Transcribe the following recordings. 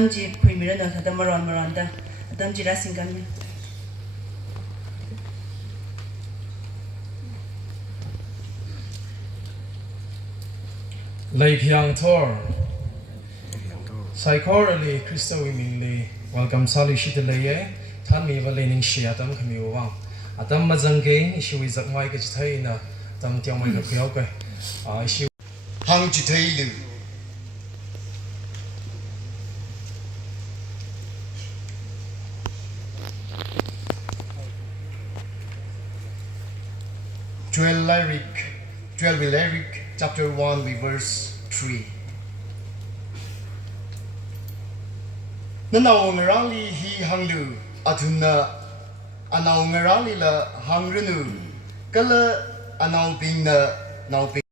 Adam ji primera na thada maron da Adam ji rasing kami Lai Piang Thor Psychorally Crystal Wimingly Welcome Sally Shitalaye Tan mi va lening shi Adam khami wang Adam mazangke issue is mai ke chithai na tam tiang mai ka phiao ke issue hang chithai lu Joel lyric chapter 1 verse 3 Nanau ngarali hi hanglu athuna anau ngarali la hangrunu kala anau ping na nau ping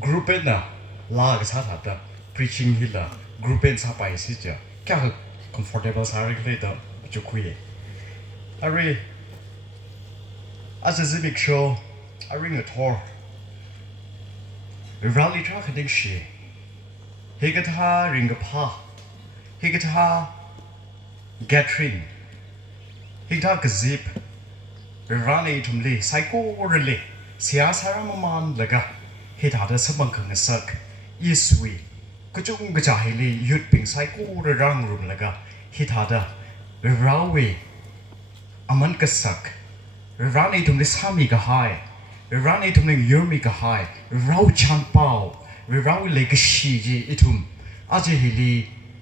Groupen na la ke sa thata preaching hila groupen sa pai si ja kya comfortable sa ri le da chu khuye ari as a big show I ring a tour rally track ding shi he get ha ring a pa he get ha gathering he get ha zip rally tumli psycho really sia saramaman laga he thada sabang khang sak iswi kuchung gacha heli yut ping psycho rang rum laga he thada rawi aman ka sak rani tumli sami ka hai rani tumli yurmi ka hai rau chan pao rawi le ka shi ji itum aje heli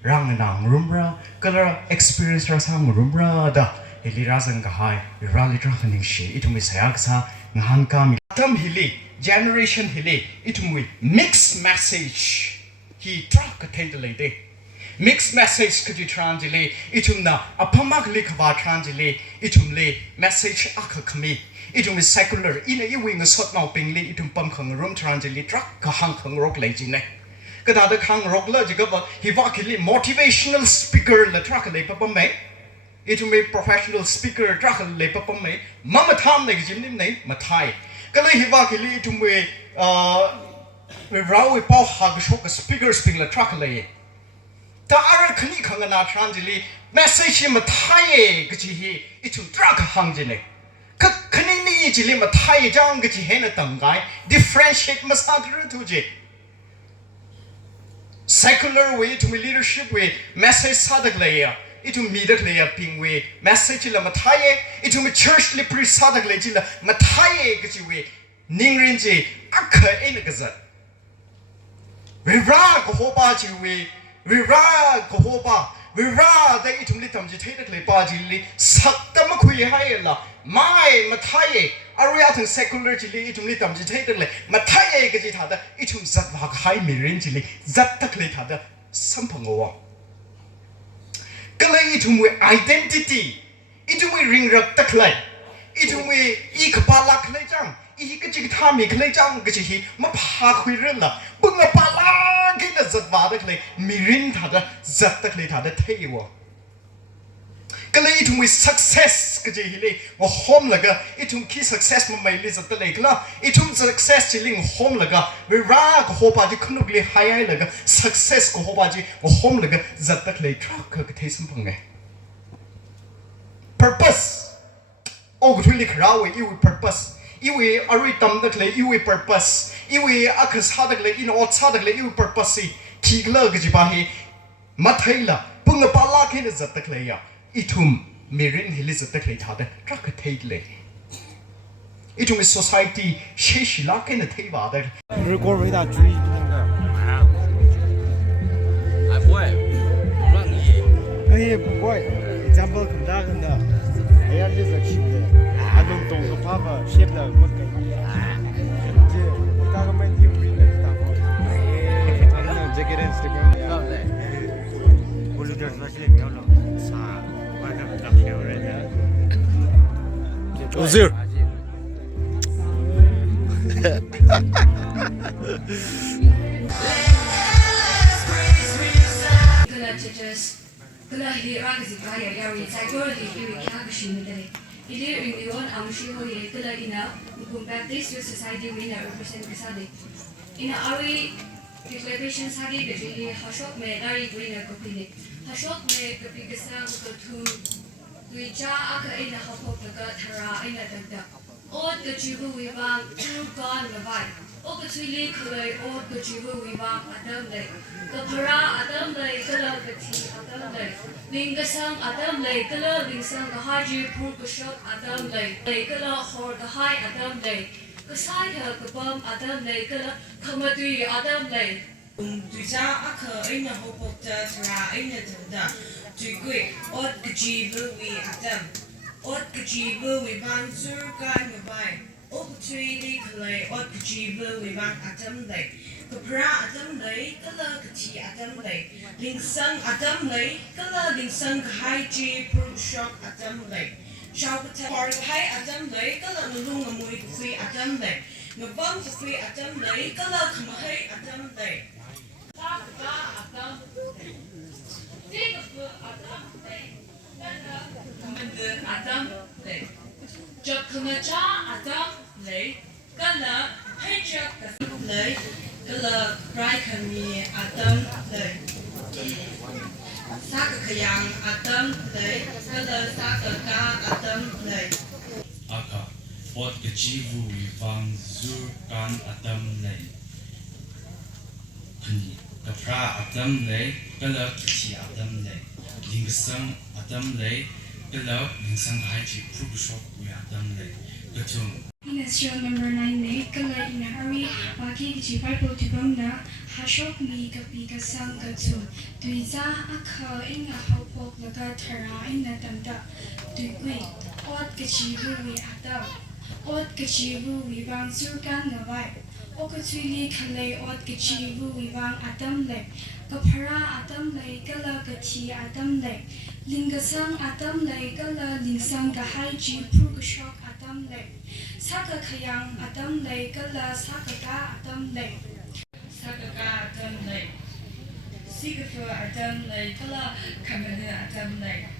rang nang rumra kala experience ra sang rumra da heli razang ka hai rali tra khaning shi itum sayak sa ngahan ka mi tam heli generation hili itumui mixed message he truck attended de mixed message could you translate itumna apamak likaba translate itumle message akakami itum secular in a wing a sort now pingli itum pam khang room translate truck ka hang khang rok lejine kada da khang rok la jigaba he vakili motivational speaker la truck le papam me itum professional speaker truck le papam me mama tham ne jimnim nei mathai cái này hiva cái li chúng mình rau bao hàng số cái speaker là truck này, ta ở cái này khang na translate message mà thay cái gì ít chúng truck hàng gì này, cái này này chỉ mà thay trang cái gì hết là tầm cái differentiate mà sao được thôi chứ, secular way chúng mình leadership way message sao được này à ít chúng mình được này à ping way message là mà thay ít chúng mình church li priest sao được này chỉ là mà thay cái gì way ninh riêng gì ác khởi cái gì vì ra có hồ ba chỉ vì ra có hồ ba vì ra đây ít chúng mình thậm chí thấy được này ba chỉ li sắc tâm mà khui hay là mai mà thay area thằng secular chỉ li ít chúng mình thậm chí thấy được này mà thay cái gì thà đó ít chúng giật vào hai mi riêng chỉ li giật tắc li thà đó sắm phẳng ngô cái này ít chúng mình identity ít chúng mình ring rập tắc lại ít chúng mình ít khpa lạc lại chăngอีก็จิกท่ามีเลยจังก็จะฮีมาพาคุยเรื่องละบึงมาปาลากินแต่จัดว่าได้เลยมีรินถาดจัดตะเลยถาดเที่ยวอี ก็เลยอีทุ่มวิ success ก็จะฮิเลยว่า home ละก็อีทุ่มคี success มันไม่ลิจัตเลยก็แล้วอีทุ่ม success จะลิง home ละก็เวลาก็หัวป้าจีขนุกเลยหายละก็ success ก็หัวป้าจีว่า home ละก็จัตเลยทรัคก็เทสัมพังไง purpose โอ้ก็ทุลิกเราอีวิ purpose อีวิอาริตัมดักเลยอีวิ purpose อีวิอักษรดักเลยอีโนอักษรดักเลยอีวิ purpose ทีกเลอร์ก็จะบ้าฮีมาไทยละปุ่งปาลาแค่เนี่ยจัตเลยอ่ะอีทุ่มมีรินฮิลิจัตเลยท่าเด็กรักเทยเลยอีทุ่ม society เชื่อชิลาแค่เนี่ยเทยบ้าเด็ก如果伟大主义还不会，让你。哎呀不会 example 很大很大哎呀这是吃的还能懂个爸爸写的么给这我大概没听明白大伙哎这个人是个对不对？我有点说是没有了啥我这不漂亮的我是。그날 히라그지가 야야위 자고리 이위 캬그시는데 이리 의미원 암시호에 그날이나 무슨 Baptist Society 위나 represent 그사데 이나 아위 declaration 사기 베리 하숍 메다리 위나 거피네 하숍 메 거피 그상 그투 위자 아까 이나 하포가 타라 이나 단다 옷 그주부 위방 주간 나바이 옷 그추리 그래 옷 그주부 위방 아담데 그파라 아담데 그라 그티 아담데 링가상 아담데 그라 링상 가하지 풀그숍 아담데 그라 호르 가하이 아담데 그사이하 그밤 아담데 그라 카마두이 아담데 두자 아카 아이나 호복자 트라 아이나 든다 두이구이 옷 그지부 위 아담 옷 그지부 위 방술간 여바이 옷 트위리 클레이 옷 그지부 위 방 아담데 그프라 아담데 그라 그티 아담데 링상 아담데 그라 링상 가하이지 풀그숍 아담데 샤우부터 하이 아담데 그라 누룽 무이 구이 아담데 누밤 구이 아담데 그라 그마하이 아담데 Adam lay. Jokamacha Adam lay. Gala Paychak lay. Gala Braikami Adam lay. Sakakayang Adam lay. Gala Sakaka Adam lay. Aka, ot kejivu vang zurkan Adam lay. Kuni, kapra Adam lay. Gala kiti Adam lay. Lingsang Adam lay. Gala lingsang haji prubushok we Adam lay. Gatung. In show number 9 ne kala in hurry waki ki Bible tibamna hashok mi kapi ka sang ka chu tuiza akha inga hopok laga thara inna tamda tuikui ot ke chibu wi adam ot ke chibu wi bang surkan nawai okachuli khale ot ke chibu wi bang adam le kapara adam le kala kathi adam le lingasang adam le kala lingsang ka haiji prukashok adam le Sakakayang Adam lay kala sakaka Adam lay Sakaka Adam lay Sikafu Adam lay kala kamana Adam lay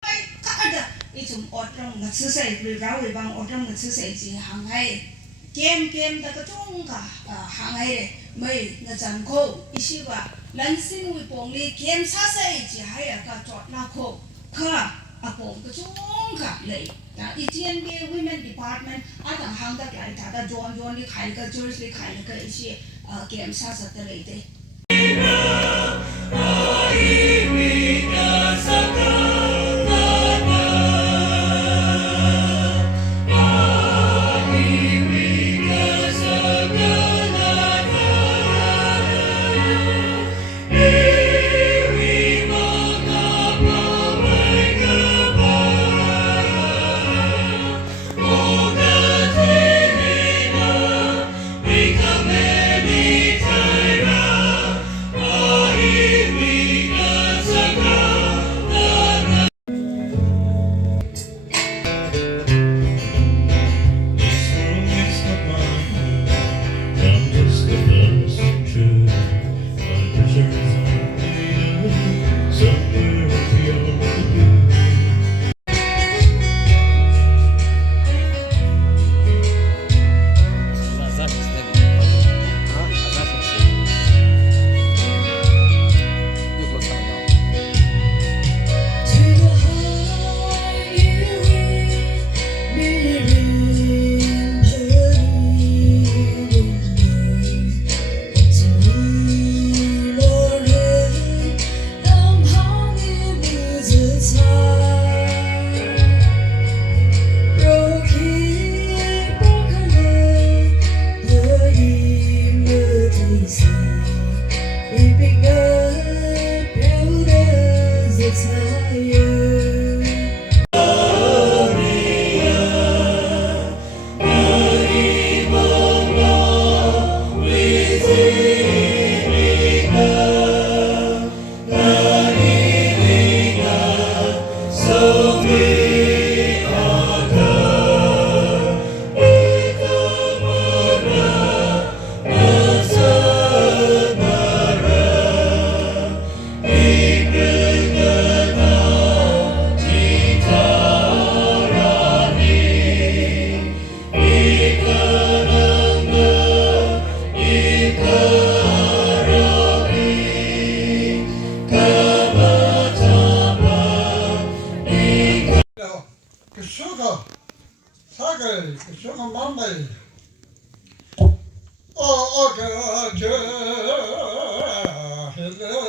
Kada itum otrong nagsusay ribaw ibang otrong nagsusay si hangay kem da katung ka hangay may najanko isiwa lansing wipongli kem sasay si haya ka chot na ko ka apong katung ka lay ETNBA Women Department atang hangdak lai tada John li khai ka George li khai ka isi game sa sa ta lai de Come sugar, sake, sugar mama. Oh, hello.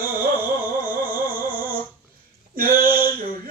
Yeah, you,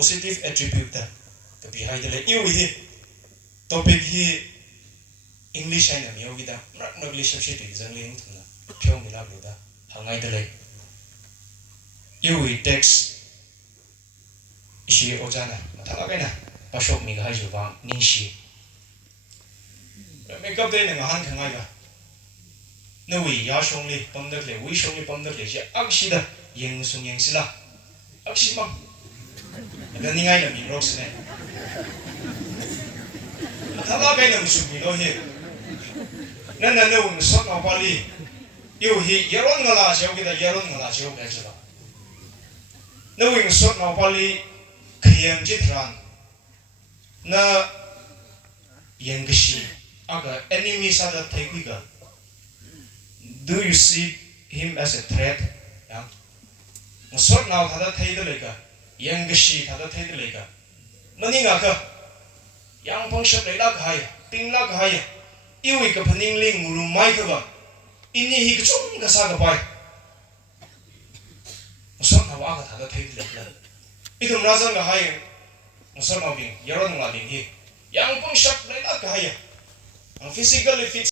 positive attribute da kapi hai dele yu hi topic hi English ai na mi ogi da rak nak li shap shi jang ling thuna phyo mi la da hangai dele yu hi text ishi ojana matala ga na pasok mi ga hai ju wang ning shi make up de na han khangai ga no wi ya shong li pam dak le wi shong li pam dak le ja ak shi da yeng sung yeng sila ak shi mang dan ni ngai na mi rocks ne thala ga na musu mi lo he na na no no so na pali yu hi yeron ngala cheu ki da yeron ngala cheu ga chi ba no wi so na pali khiam chi thran na yeng shi aga enemy sa da thai kui ga do you see him as a threat ya so na thada thai da le ga yang shi thada thai da le ga mani nga ka yang phong shap le la ga ya ping la ga ya iwi ka phaning ling muru mai ka ba ini hi ka chung ga sa ga pai so na wa ga thada thai da le la idum na sang ga hai so na bing yaron nga ding hi yang phong shap le la ga ya ang physically fit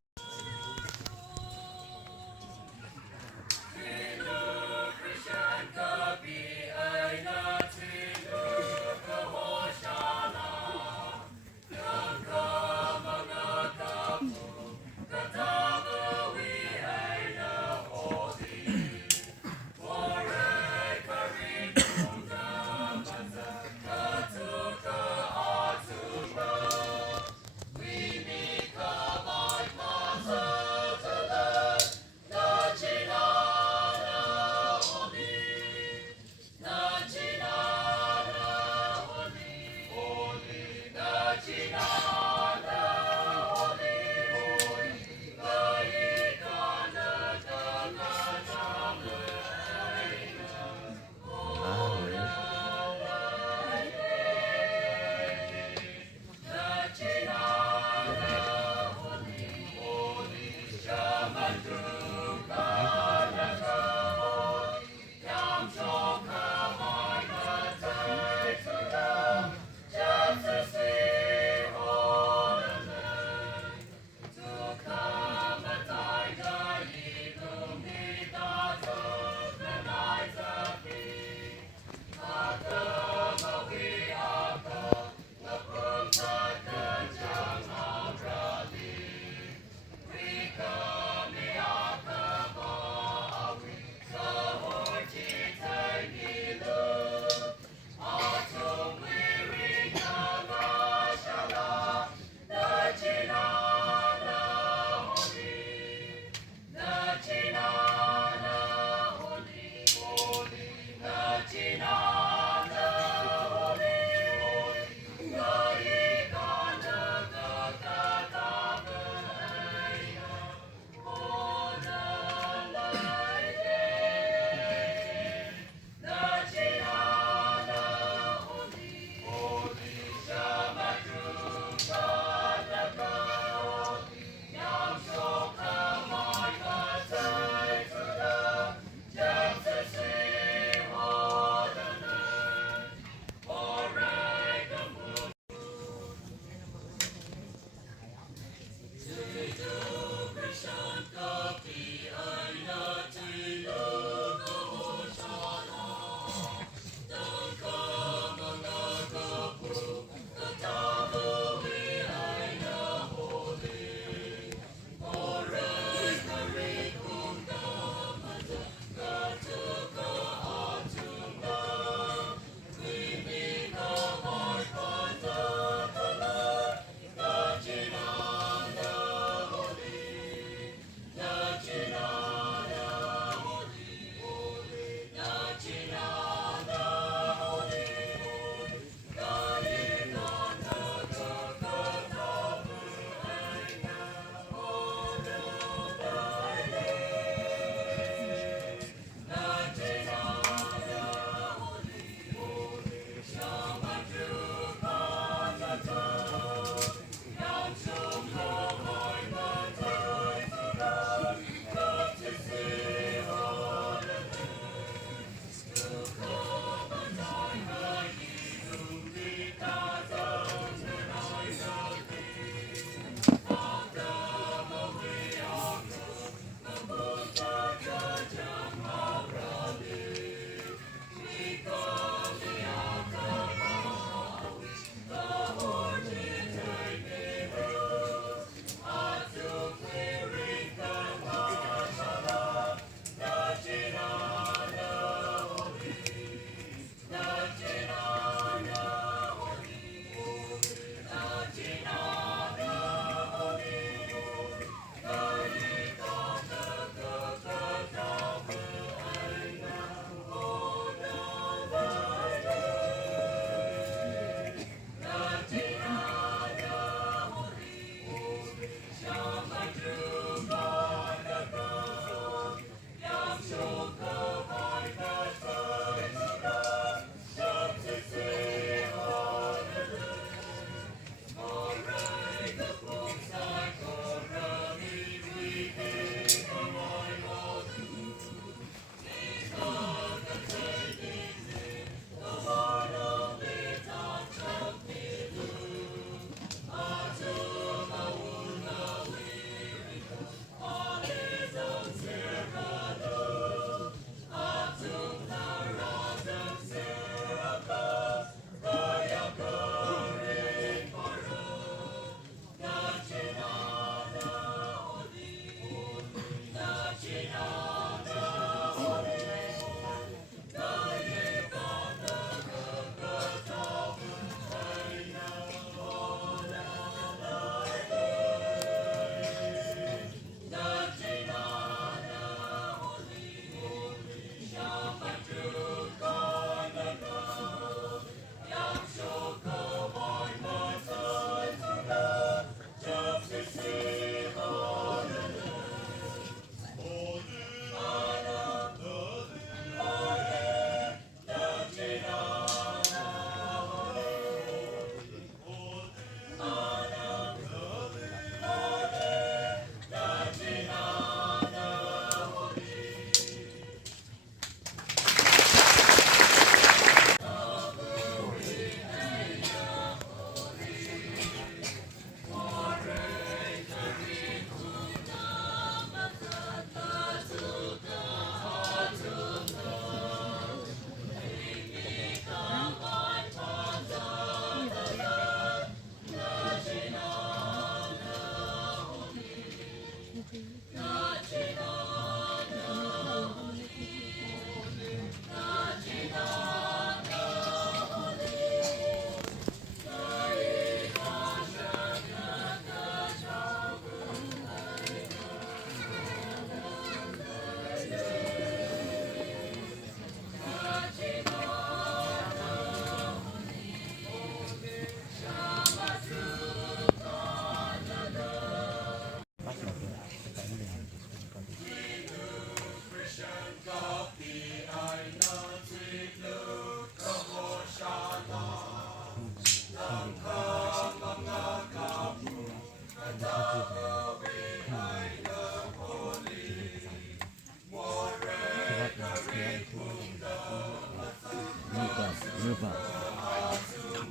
그러니까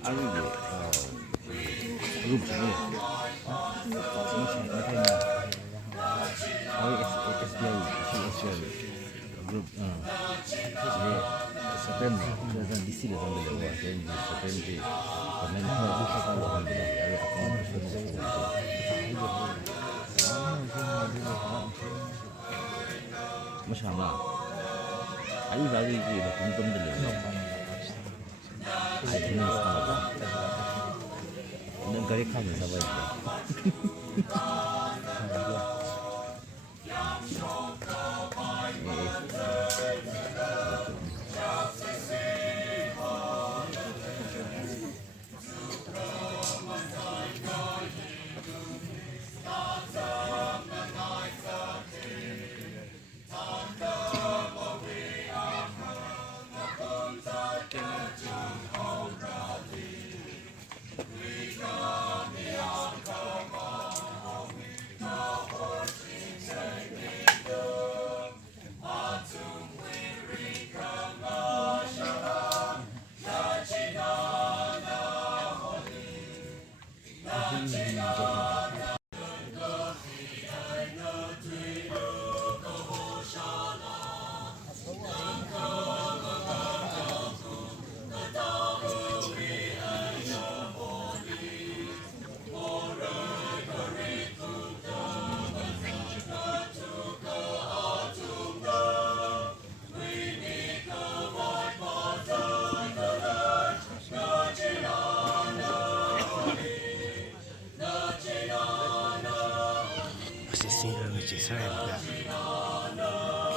알게 그룹 중에 SBI group September 2014 에 정도가 되는지 September 그러면 부족하다고 합니다. 여기 마찬가지. 아니 나도 이게 공감 들려요. 넌 그렇게 하면서 봐야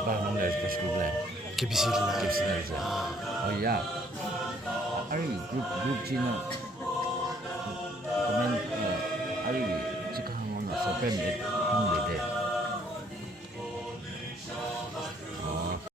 Sekarang dah lepas bulan. Kebisilan. Oh ya. Hari grup Cina. Komen hari jika hangon sopen hang bede. Oh.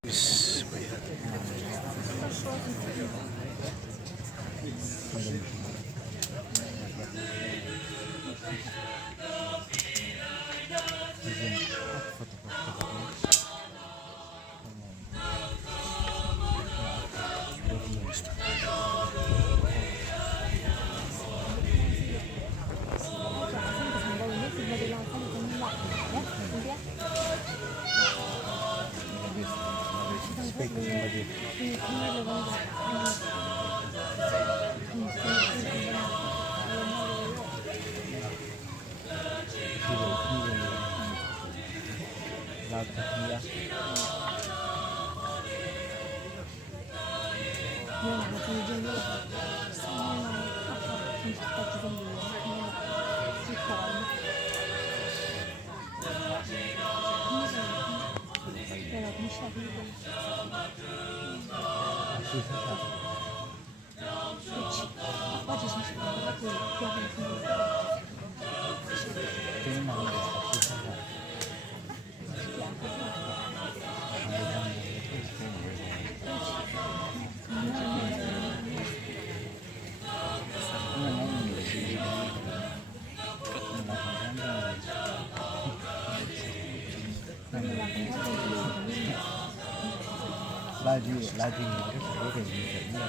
Lagi itu sebagai misalnya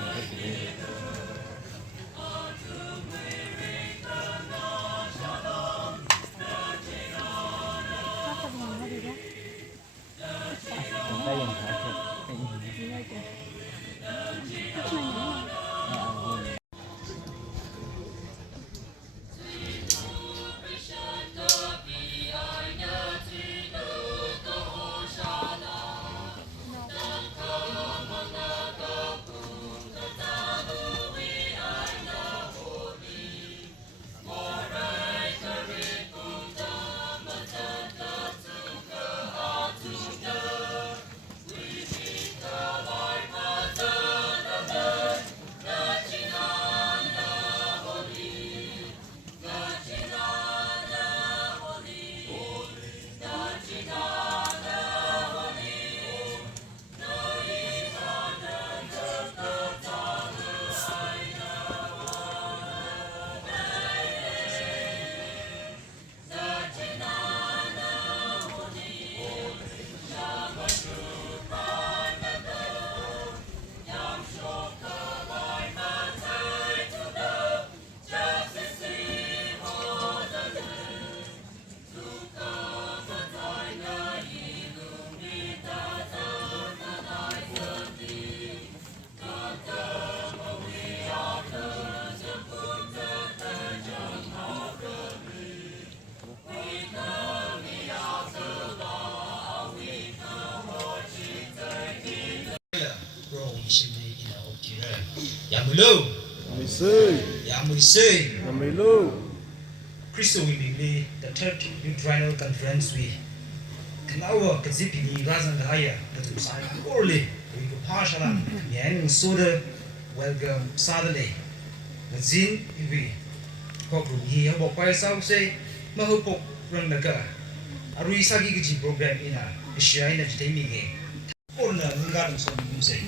Yamulu, Yamusei, Christo will be the third Triennial conference we can our Kazipi Razan Haya, that was I poorly, we go partial and soda welcome Saturday. The Zin, we Cockroom here, but by South say, Mahopok run the car. A Ruisagi program in a shrine at Jamie. Or the gardens of the say.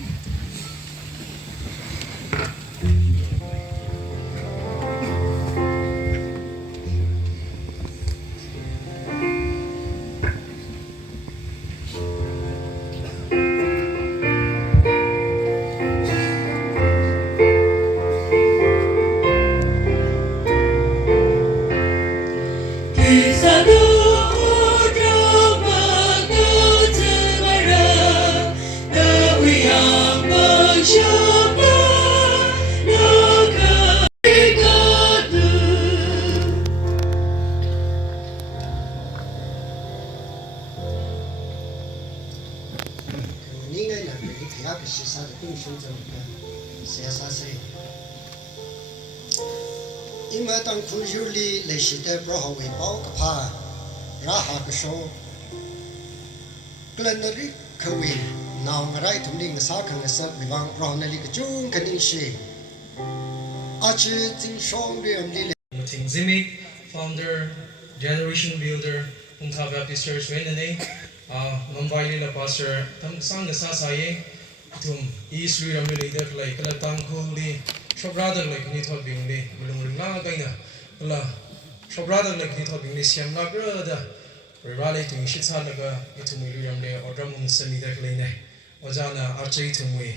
Ima Tangkhul Yuli Leshite Brohawe Bau Kapa Raha Kasho Glenary Kawin Now Marai to Ling Sakang Sub Vivang Ronali Kajun Kanishi Archie Ting Shong Riam Ting Zimi, founder, generation builder, Ungta Baptist Church Wenane, Mumbai Lila Pastor, Tam Sang Sasaye, Tum East Ria Milida like Tangkhul Li, so brother like Nithot Bingli, Mulumula Gaina, so brother like Nithot Bingli, Siam La brother, Rivali to Shitsalaga, Itumilium de, or Dramun Semidek Lane, Ojana Archie Tumwe,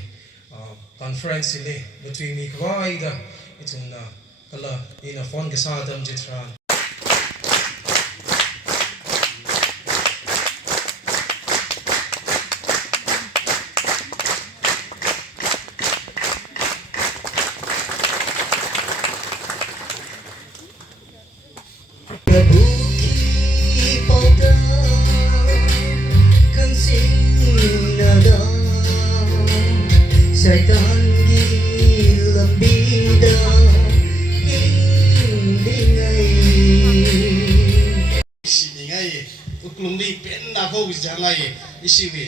conference between me Kwaida, Ituna. Kala ina phone ke sath am jitran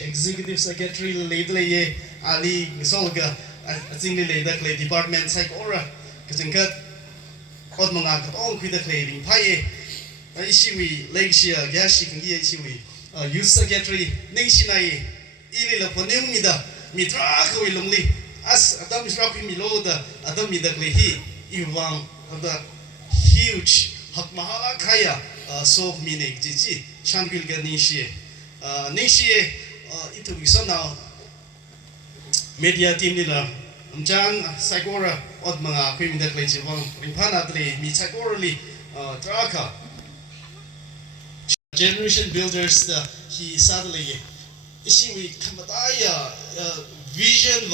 Executive Secretary Lady Ali Solga, I think the lady department Psychora, Kazinkat, Kodmanga, all with the claiming Paye, Ishiwi, Lakeshire, Gashi, and Yeshiwi, Youth Secretary, Nationai, Ilila Ponumida, Mitra, Willumli, as Adam is rapping below the Adam Midaklehi, Ivan of the huge Hakmahala Kaya, so Minik, Gigi, Shankil Ganishi. Nixie, it will be some now media team dinner. Jan Sagora, Odmanga, Queen that plays one, Rimpanatli, Mitsagorally, Draka. Generation builders, he suddenly, she will come at vision,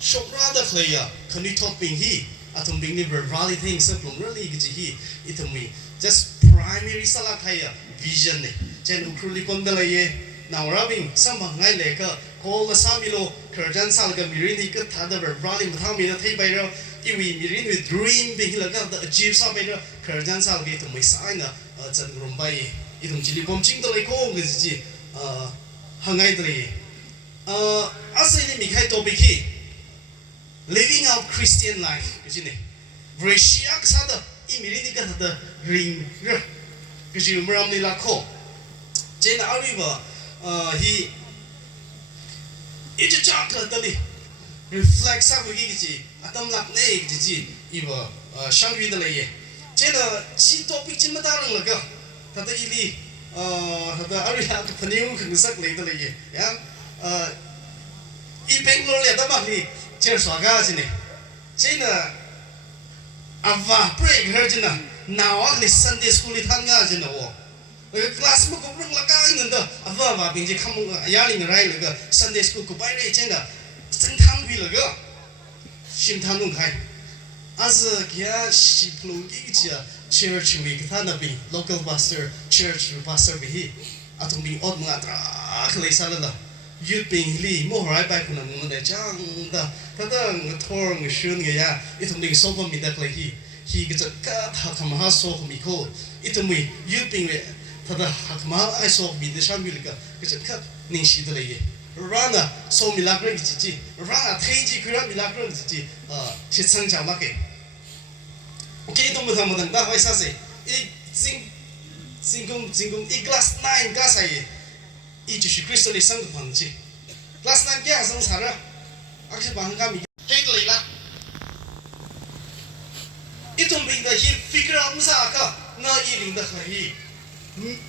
Shoprada player, can you talk being he, Atom being never rally things, really, he, it me, just primary salataya, vision, Jen Kruli Kondalaye. Now, rubbing some high laker, call the Samilo, Kurjan Salga, Mirini, Katada, running with Hamida Tabayer, Iwi, Mirin with dream, being like the chief Sabayer, Kurjan Salga to my sign, San Rumbai, Idum Chili Pomching the Lake, is Hangaidri. As I Mikai Tobiki, living out Christian life, isn't it? Bresciak Sada, Imirini the ring, because you Ramli Lako. Jane Ariva. He it's a chocolate reflects how we get Atom Lak Lake, Eva, Shangri the Lay. Jenna, she topic Chimadan Laga, Tata Ili, the Ariha Panu and the Suck Lake the Lay. Yeah, Iping Lolia Damaki, Cherswagas in it. Jenna Ava, pray, Virgina, now only Sunday school it hangas in the war. Class book of Laka in the Avava being Yaling Rai, Sunday school could buy a chenda, Santan Villaga, Shimtanung High. As a Gia, she flew each church week, Thanabi, local pastor, church pastor be he, Atom being odd Matra, Clay Salada, youth being li mo rai bai kuna mo da chang da ta da thor ng shun ge ya itum ding so mi da klai hi ge ka tha kham ha so mi ko itum mi youth being ta da kham ha ai so mi de sham mi ga ge ka ning shi da le ye rana so mi la ge ji rana thai ji kura mi la ge ji chi chang cha ma ge okay itum mo tham mo da wai sa se i Singkong i class 9 ka sai i Jesu Kristo le sang phang chi class 9 kya sang sara akse bang ka mi hei le la itum bing da hi figure out sa ka na i ling da hi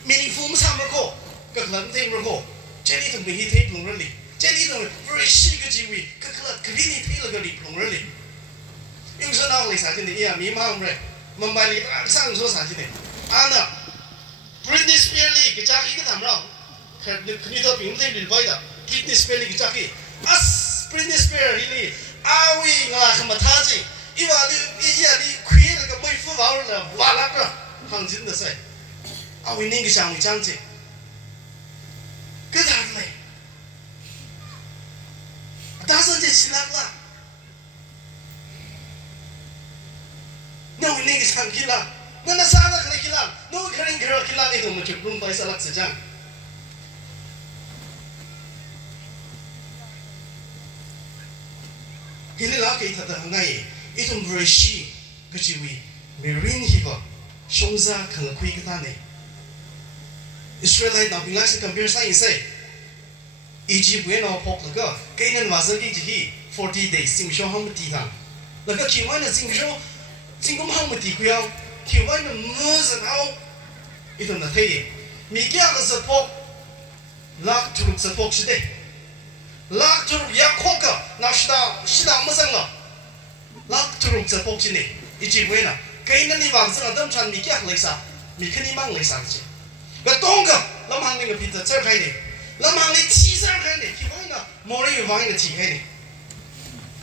meaningful sa ma ko ka klan te ma ko cheli tum bing hi te plong li cheli tum very shi ka ji wi ka klan krini te la ga li plong li yung sa na le sa tin ni ya mi ma mre mumbai li sang so sa tin ana Britney Spears cái cha cái thằng nào, cái tôi bình thường đi bay đó, Britney Spears cái cha cái, Britney Spears đi, awi ngà không mà tha gì, iwa đi khuya là cái mấy phút vào là vả lắc rồi, hàng chín đó sai, awi nên cái sang trang gì, cái thằng này, ta sao chỉ xin lắc là, nào nên cái sang kia là. Nana sana kena kilang, no kering kira kilang itu macam belum tahu salak sejam. Ini lah kita dah ngai, itu berisi kejiwi, marine hiba, shongza kena kui kita ni. Israel nak bilang si compare saya ini, Egypt bukan apa lega, kainan masa ni jadi 40 days, singshong ham tiang. Lega kiman singshong, singkom ham tiang. Thì vậy mà mưa dần ao, ít hơn là thế, mình kia là sự phục, lạc chụp sự phục gì đấy, lạc chụp ya khoa cả, nào sĩ đạo mưa sang了, lạc chụp sự phục gì này, ít chỉ vậy nè, cái này vàng sang là đâm chăn mình kia lấy sao, mình khi đi mang lấy sao chứ, cái đông cả, làm hàng này bị tự chơi cái này, làm hàng này chỉ sang cái này, thì vậy nè, mỗi người vàng này chỉ cái này.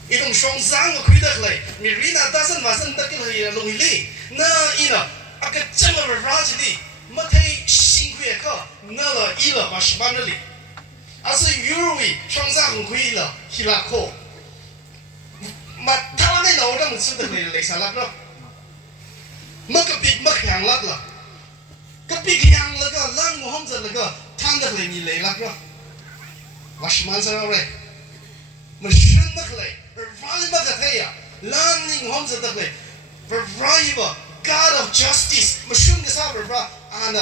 Itong song sang ko kuidak lai mi rina dasan wasan takil hai longi li na ina aka chama raj li mathai singkui ka na la ila bashman li asu yurui song sang kui la hila ko ma tha nei no da mu su da le salak lo ma ka big ma khang lak la ka big yang la ka lang mo hom za la ka thang da le ni le lak lo bashman sa re ma shun da le Valley Magataya, learning homes at the way, God of justice, Mashun Gasabra, and